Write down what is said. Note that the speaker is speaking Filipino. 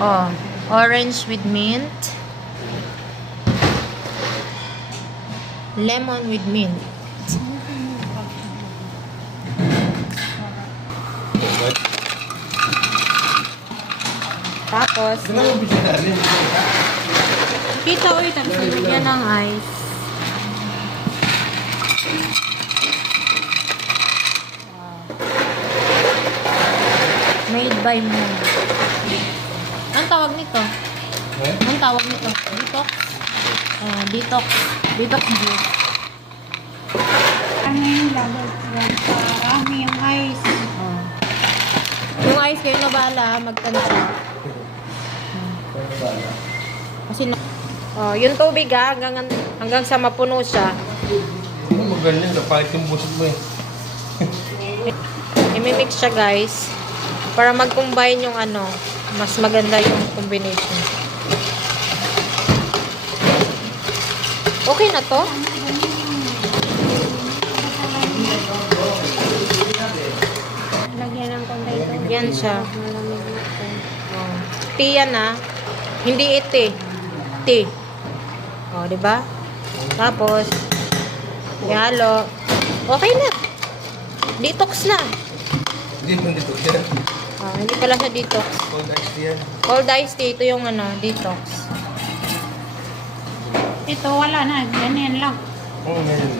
Oh, orange with mint. Lemon with mint. Tapos, kita ko ito. Bigyan ng ice. Made by Moon. Anong tawag nito? Anong tawag nito? Detox? Detox. Detox juice. Ano yung lalo? Parami yung ice. Yung ice kayo na bahala magtansya. Kasi yung tubig hanggang sa mapuno siya. Ano mo ganyan? Kapalit yung busit mo eh. I-mix siya guys. Para mag-combine yung mas maganda yung combination. Okay na to? Lagyan ng konti ito. Yan siya. Malamig na ito. Oh. Tea yan Hindi ite. Tea. Oh, di ba? Tapos, ihalo. Okay na. Detox na. Hindi mo dito yan. Oh, hindi pala siya detox. Cold ice yan. Cold iced tea. Ito yung detox. Ito wala na. Ganyan lang. Oo, ngayon.